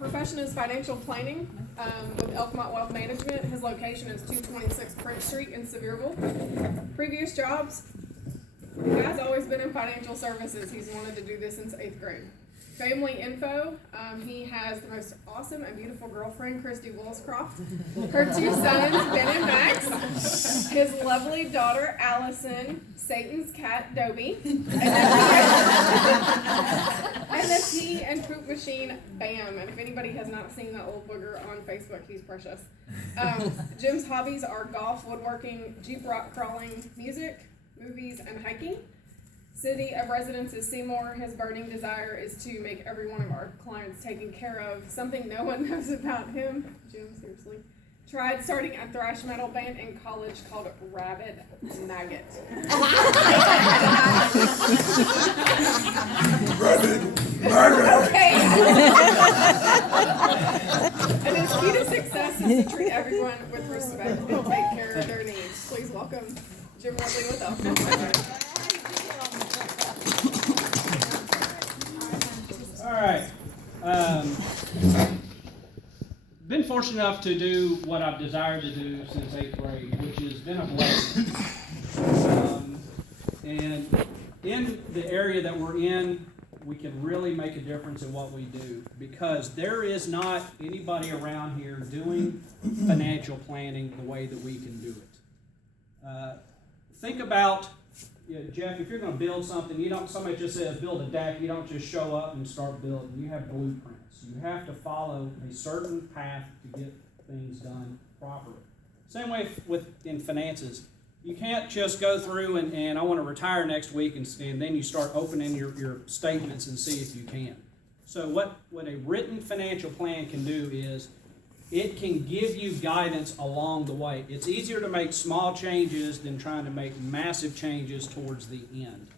profession is financial planning with Elkmont Wealth Management. His location is 226 Prince Street in Sevierville. Previous jobs, the guy's always been in financial services. He's wanted to do this since 8th grade. Family info, he has the most awesome and beautiful girlfriend, Christy Woolscroft, her 2 sons, Ben and Max, his lovely daughter, Allison, Satan's cat, Dobie, and the pee and poop machine, Bam. And if anybody has not seen that little booger on Facebook, he's precious. Jim's hobbies are golf, woodworking, Jeep rock crawling, music, movies, and hiking. City of residence is Seymour. His burning desire is to make every one of our clients taken care of. Something no one knows about him. Jim, seriously. Tried starting a thrash metal band in college called Rabbit Maggot. Rabbit Maggot! Okay. And his key to success is to treat everyone with respect and take care of their needs. Please welcome Jim Ridley with us. All right. Been fortunate enough to do what I've desired to do since 8th grade, which has been a blessing. And in the area that we're in, we can really make a difference in what we do, because there is not anybody around here doing financial planning the way that we can do it. Think about, Jeff, if you're going to build something, somebody just says build a deck, you don't just show up and start building. You have blueprints. You have to follow a certain path to get things done properly. Same way in finances. You can't just go through and I want to retire next week and then you start opening your statements and see if you can. So what a written financial plan can do is it can give you guidance along the way. It's easier to make small changes than trying to make massive changes towards the end.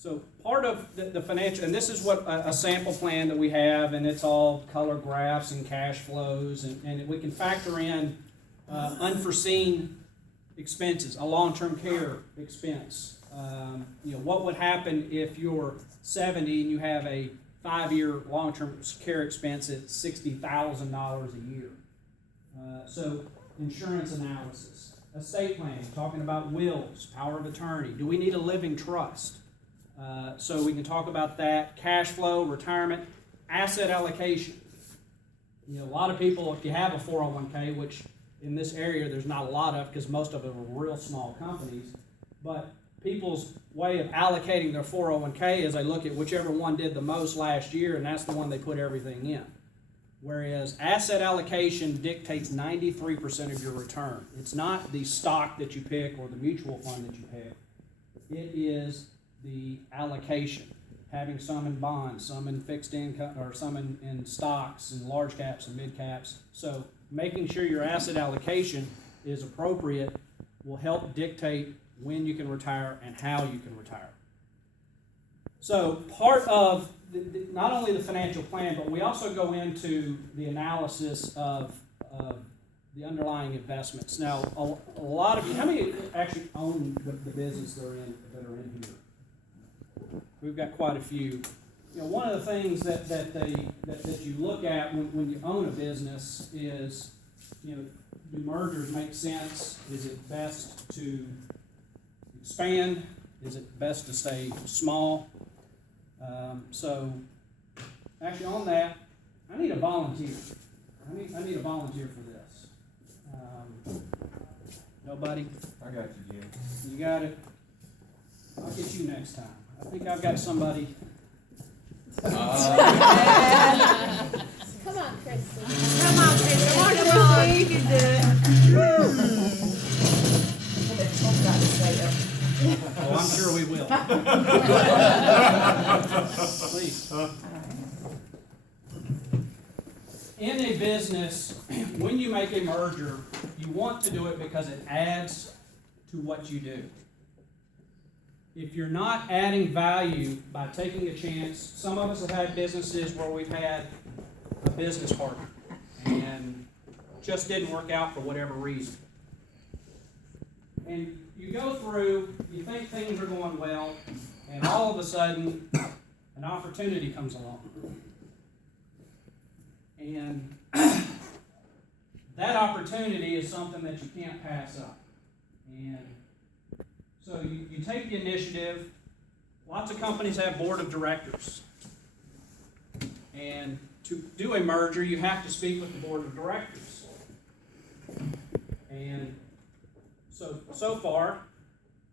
So part of the financial, and this is what a sample plan that we have, and it's all color graphs and cash flows, and we can factor in unforeseen expenses, a long-term care expense. What would happen if you're 70 and you have a 5-year long-term care expense at $60,000 a year. So insurance analysis, estate planning, talking about wills, power of attorney. Do we need a living trust? So we can talk about that. Cash flow, retirement, asset allocation. A lot of people, if you have a 401k, which in this area there's not a lot of because most of them are real small companies, but people's way of allocating their 401k is they look at whichever one did the most last year, and that's the one they put everything in. Whereas asset allocation dictates 93% of your return. It's not the stock that you pick or the mutual fund that you pick. It is the allocation, having some in bonds, some in fixed income, or some in stocks and large caps and mid caps. So making sure your asset allocation is appropriate will help dictate when you can retire and how you can retire. So part of not only the financial plan, but we also go into the analysis of the underlying investments. Now, a lot of you, how many actually own the business that are in here? We've got quite a few. One of the things that you look at when you own a business is, do mergers make sense? Is it best to expand? Is it best to stay small? So, actually, on that, I need a volunteer. I need a volunteer for this. Nobody? I got you, Jim. You got it? I'll get you next time. I think I've got somebody. Come on, Kristen. Come on, Kristen. You can do it. Oh, I'm sure we will. Please. In a business, when you make a merger, you want to do it because it adds to what you do. If you're not adding value by taking a chance, some of us have had businesses where we've had a business partner and just didn't work out for whatever reason. And you go through, you think things are going well, and all of a sudden, an opportunity comes along. And that opportunity is something that you can't pass up. And so you take the initiative. Lots of companies have board of directors. And to do a merger, you have to speak with the board of directors. And so far,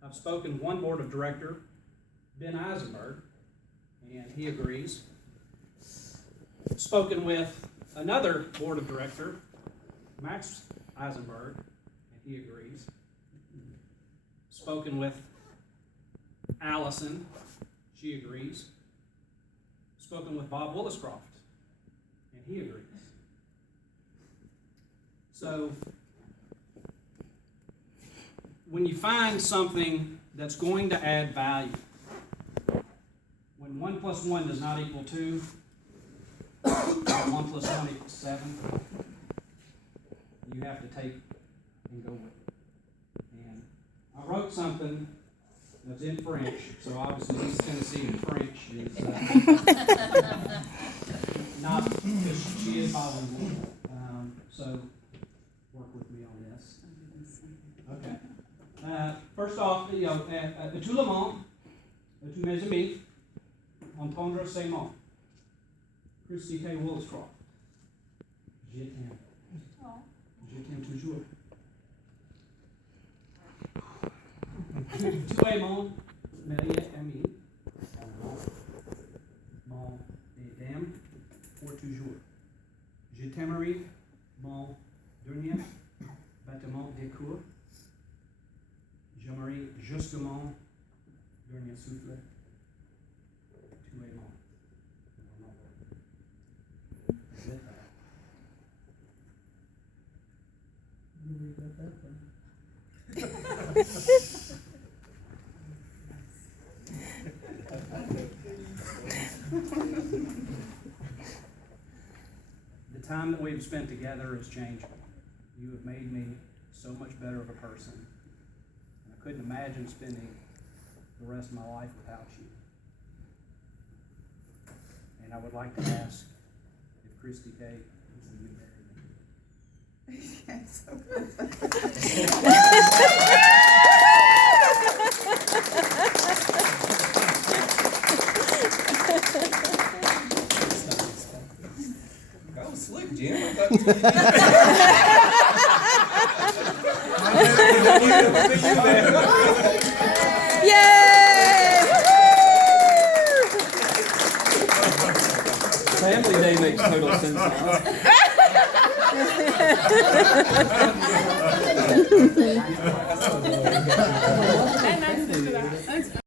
I've spoken to one board of director, Ben Eisenberg, and he agrees. Spoken with another board of director, Max Eisenberg, and he agrees. Spoken with Allison, she agrees. Spoken with Bob Williscroft, and he agrees. So, when you find something that's going to add value, when 1 + 1 does not equal 2, 1 + 1 equals 7, you have to take and go with it. And I wrote something that's in French, so obviously East Tennessee in French is not, because she is bilingual. So work with me on this. Okay. First off, tout le monde, tous mes amis, entendre ces mots. Christy K. Woolscroft. Je t'aime. Je t'aime toujours. Tu es mon meilleur ami, mon idem pour toujours. Je t'aimerai, mon dernier battement de cour. J'aimerai justement dernier souffle. Tu es mon. The time that we've spent together has changed me. You have made me so much better of a person. And I couldn't imagine spending the rest of my life without you. And I would like to ask if Christy K. will you marry me? Yes. That was slick, Jim. I thought you did. Yay! Family Day makes total sense now.